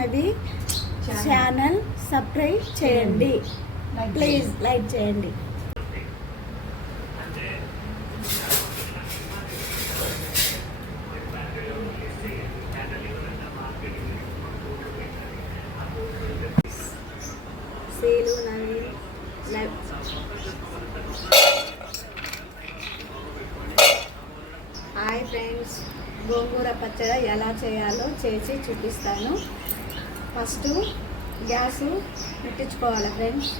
నది channel subscribe చేయండి, please like చేయండి. సేలు నది లైవ్. హాయ్ ఫ్రెండ్స్, గోంగూర పచ్చడి ఎలా చేయాలో చేసి చూపిస్తాను. ఫస్ట్ గ్యాస్ పెట్టించుకోవాలి ఫ్రెండ్స్.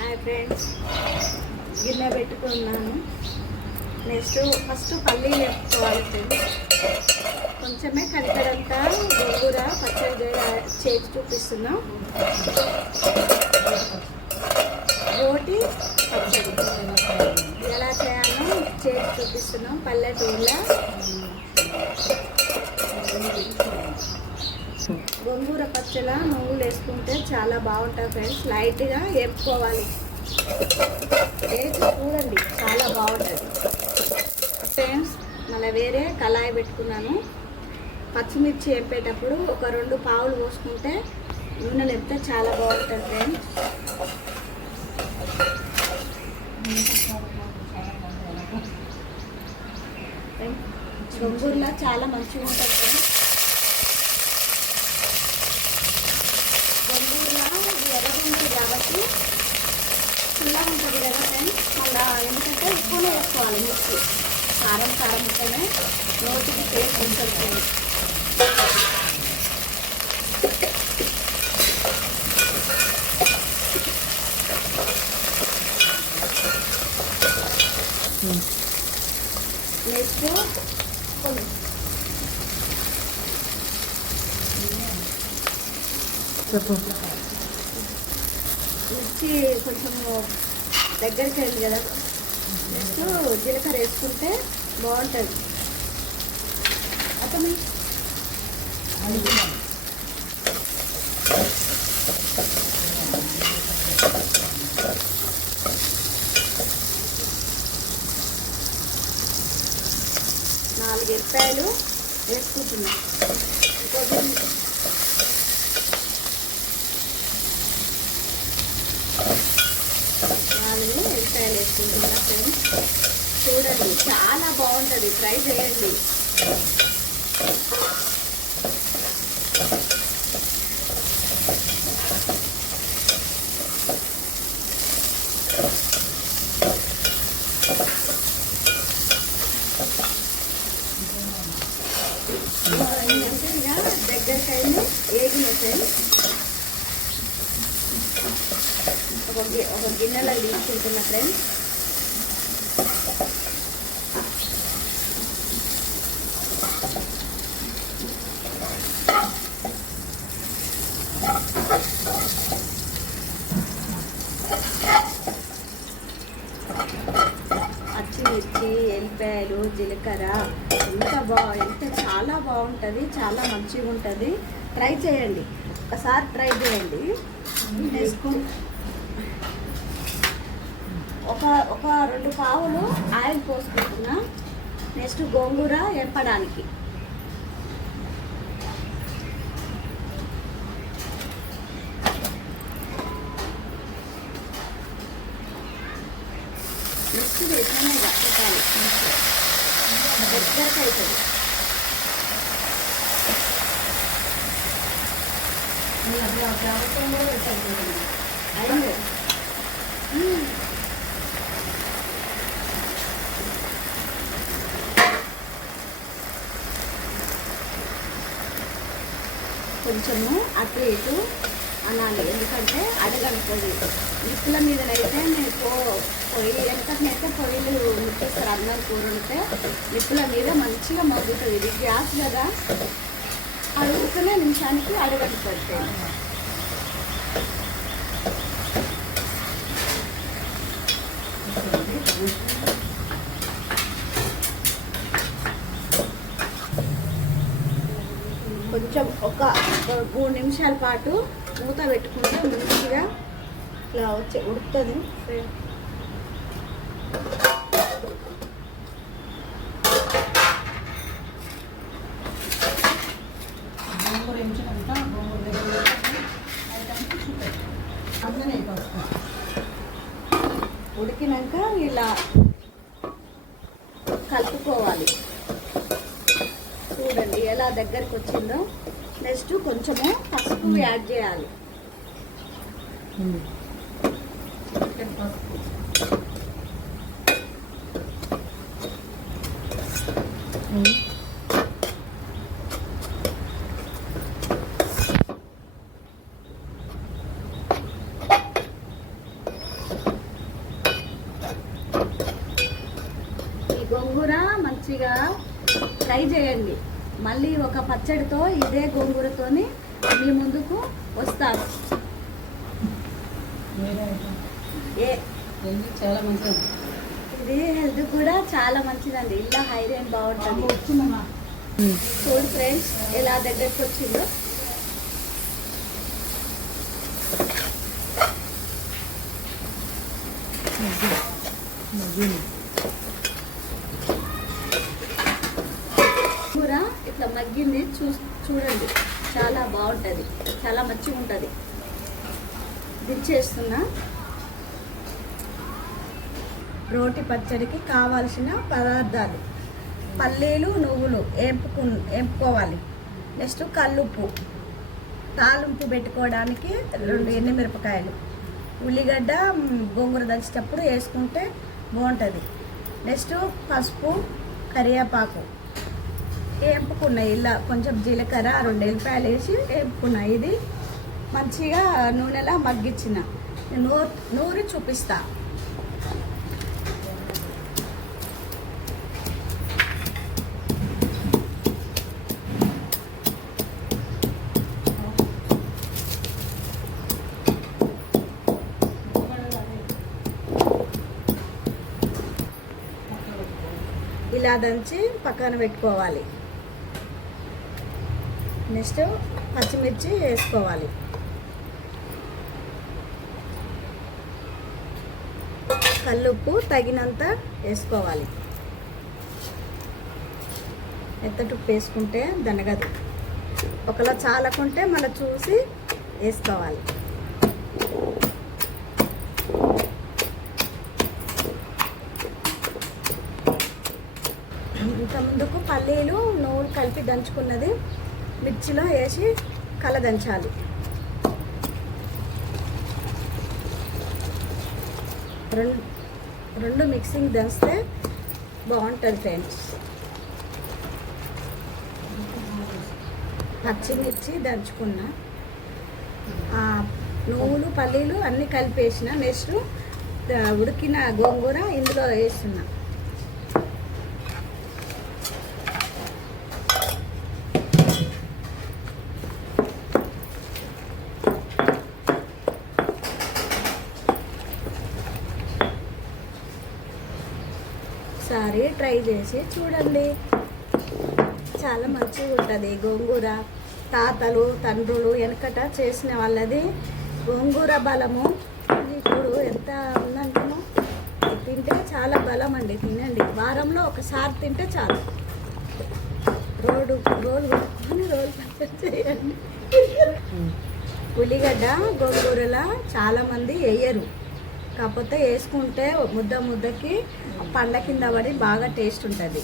హాయ్ ఫ్రెండ్స్, గిన్నె పెట్టుకున్నాను. నెక్స్ట్ ఫస్ట్ పల్లీలు వేసుకోవాలి ఫ్రెండ్స్. కొంచెమే కలిపడంతా గోంగూర పచ్చడి చేసి చూపిస్తున్నాం. రోటి పచ్చడి ఎలా చేయాలో చేసి చూపిస్తున్నాం. పల్లెటూరులో గోంగూర పచ్చడి నువ్వులు వేసుకుంటే చాలా బాగుంటుంది ఫ్రెండ్స్. లైట్గా వేపుకోవాలి. వేసి చూడండి, చాలా బాగుంటుంది ఫ్రెండ్స్. మళ్ళీ వేరే కళాయి పెట్టుకున్నాను. పచ్చిమిర్చి వేపేటప్పుడు ఒక 2 పావులు పోసుకుంటే నూనె లేపితే చాలా బాగుంటుంది ఫ్రెండ్స్. గోంగూరలో చాలా మంచిగా ఉంటుంది ఫ్రెండ్స్. గోంగూరలో ఎర్రగా ఉంటుంది కాబట్టి పుల్లగా ఉంటుంది కదా ఫ్రెండ్స్. మళ్ళీ ఎందుకంటే ఎక్కువనే వేసుకోవాలి. మిర్చి కారం కారం ఉంటేనే నోటికి టేస్ట్ ఉంటుంది ఫ్రెండ్స్. నెక్స్ట్ మిర్చి కొంచెం దగ్గరికి అయింది కదా. నెక్స్ట్ జీలకర్ర వేసుకుంటే బాగుంటుంది. అతని 4 ఎల్లిపాయలు వేసుకుంటున్నాం. 4 ఎల్లిపాయలు వేసుకుంటున్నా ఫ్రెండ్స్. చూడండి, చాలా బాగుంటుంది. ట్రై చేయండి. దగ్గరకైనా ఏగిన ఫ్రెండ్స్. ఒక గిన్నెలో తీసుకుంటున్నా ఫ్రెండ్స్. పచ్చిమిర్చి, ఎల్లిపాయలు, జీలకర్ర ఎంత చాలా బాగుంటుంది. చాలా మంచిగా ఉంటుంది. ట్రై చేయండి, ఒకసారి ట్రై చేయండి. వేసుకొని ఒక 2 పావులు ఆయిల్ పోసుకుంటున్నా. నెక్స్ట్ గోంగూర ఎంపడానికి నెక్స్ట్ వేసినే పెట్టాలి. దగ్గరకు అవుతుంది. అయింది. కొంచెము అటు ఇటు అనాలి, ఎందుకంటే అడగనుకోదు. నిప్పుల మీదనైతే పొయ్యి వెనకనైతే పొయ్యిలు ముట్టిస్తారు. అన్నం కూర ఉంటే నిప్పుల మీద మంచిగా మగ్గుతుంది. ఇది గ్యాస్ కదా, అడుగుతున్న నిమిషానికి అడగనుకోండి. కొంచెం ఒక 3 నిమిషాల పాటు మూత పెట్టుకుంటే మంచిగా ఇట్లా వచ్చి ఉడుకుతుంది. కలుపుకోవాలి. చూడండి ఎలా దగ్గరికి వచ్చిందో. నెక్స్ట్ కొంచెము పసుపు యాడ్ చేయాలి. ఈ గోంగూర మంచిగా ఫ్రై చేయండి. మళ్ళీ ఒక పచ్చడితో ఇదే గోంగూరతోని మీ ముందుకు వస్తాను. చాలా మంచిది. ఇది హెల్త్ కూడా చాలా మంచిదండి. ఇలా ఐరన్ బాగుంటుంది. చూడు ఫ్రెండ్స్ ఎలా దగ్గరికి వచ్చిందో. కూర ఇట్లా మగ్గింది చూడండి, చాలా బాగుంటుంది, చాలా మంచిగా ఉంటుంది. దించేస్తున్నా. రోటి పచ్చడికి కావాల్సిన పదార్థాలు: పల్లీలు, నువ్వులు వేపుకోవాలి. నెక్స్ట్ కల్లుప్పు, తాలింపు పెట్టుకోవడానికి 2 ఎండుమిరపకాయలు, ఉల్లిగడ్డ గోంగూర దంచేటప్పుడు వేసుకుంటే బాగుంటుంది. నెక్స్ట్ పసుపు, కరివేపాకు వేపుకున్నాయి. ఇలా కొంచెం జీలకర్ర, 2 ఎల్లిపాయలు వేసి వేపుకున్నాయి. ఇది మంచిగా నూనెలా మగ్గించిన నూరి చూపిస్తా. ఇలా దంచి పక్కన పెట్టుకోవాలి. నెక్స్ట్ పచ్చిమిర్చి వేసుకోవాలి. కల్లుప్పు తగినంత వేసుకోవాలి. ఎత్తటుప్పు వేసుకుంటే దనగదు. ఒకలా చాలకుంటే మళ్ళీ చూసి వేసుకోవాలి. ఇంత ముందుకు పల్లీలు, నువ్వులు కలిపి దంచుకున్నది మిర్చిలో వేసి కలదంచాలి. రెండు మిక్సింగ్ దంచితే బాగుంటుంది ఫ్రెండ్స్. పచ్చిమిర్చి దంచుకున్న, నువ్వులు, పల్లీలు అన్నీ కలిపేసిన. నెక్స్ట్ ఉడికిన గోంగూర ఇందులో వేస్తున్నా. ఒకసారి ట్రై చేసి చూడండి, చాలా మంచిగా ఉంటుంది గోంగూర. తాతలు, తండ్రులు వెనకట చేసిన వాళ్ళది గోంగూర బలము. ఇప్పుడు ఎంత ఉందంటామో, తింటే చాలా బలం అండి. తినండి, వారంలో ఒకసారి తింటే చాలు. రోలు కొట్టుకొని రోలు పచ్చడి చేయండి. ఉల్లిగడ్డ గోంగూరలా చాలామంది వేయరు, కాకపోతే వేసుకుంటే ముద్దకి పండ్ల కింద పడి బాగా టేస్ట్ ఉంటుంది.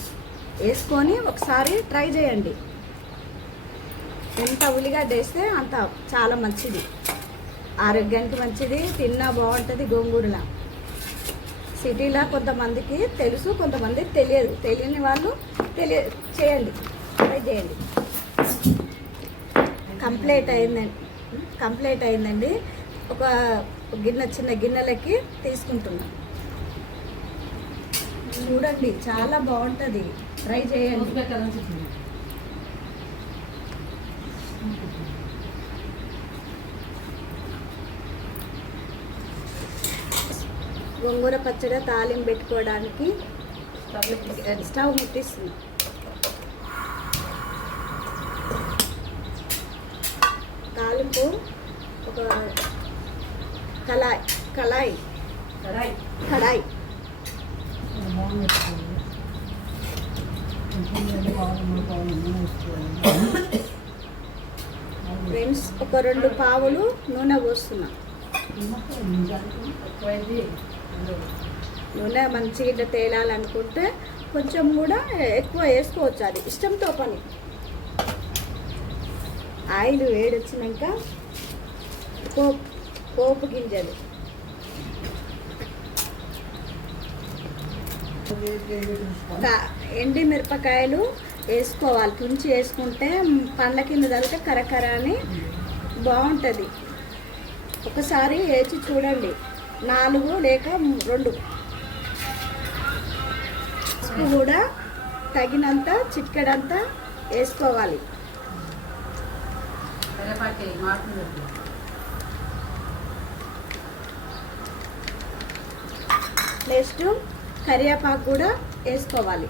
వేసుకొని ఒకసారి ట్రై చేయండి. ఎంత ఉల్లిగడ్డ వేస్తే అంత చాలా మంచిది, ఆరోగ్యానికి మంచిది, తిన్నా బాగుంటుంది గోంగూరలా. సిటీలో కొంతమందికి తెలుసు, కొంతమందికి తెలియదు. తెలియని వాళ్ళు చేయండి, ట్రై చేయండి. కంప్లీట్ అయిందండి. ఒక చిన్న గిన్నెలకి తీసుకుంటున్నాం. చూడండి, చాలా బాగుంటుంది, ట్రై చేయండి. గోంగూర పచ్చడి తాలింపు పెట్టుకోవడానికి స్టవ్ ముట్టిస్తుంది. తాలింపు ఒక కళాయి ఫ్రెండ్స్, ఒక 2 పావులు నూనె పోస్తున్నా. నూనె మంచిగా ఇట్లా తేలాలనుకుంటే కొంచెం కూడా ఎక్కువ వేసుకోవచ్చు, అది ఇష్టంతో పని. ఆయిల్ వేడొచ్చినాక పోపు గింజలు, ఎండి మిరపకాయలు వేసుకోవాలి. తుంచి వేసుకుంటే పండ్ల కింద తగిలితే కరకర అని బాగుంటుంది. ఒకసారి వేసి చూడండి, 4 లేక 2. ఉప్పు కూడా తగినంత చిటికెడంతా వేసుకోవాలి. నెక్స్ట్ కరివేపాకు కూడా వేసుకోవాలి.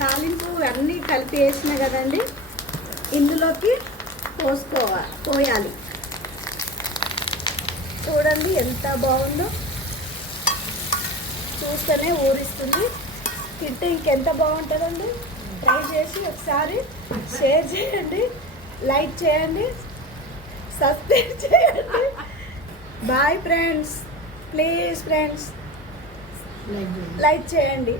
తాలింపు అన్నీ కలిపి వేసిన కదండి, ఇందులోకి పోయాలి. చూడండి ఎంత బాగుందో, చూస్తేనే ఊరిస్తుంది. తింటే ఇంకెంత బాగుంటుందండి. ట్రై చేసి ఒకసారి షేర్ చేయండి, లైక్ చేయండి, సబ్స్క్రైబ్ చేయండి. Bye friends, please friends like చేయండి.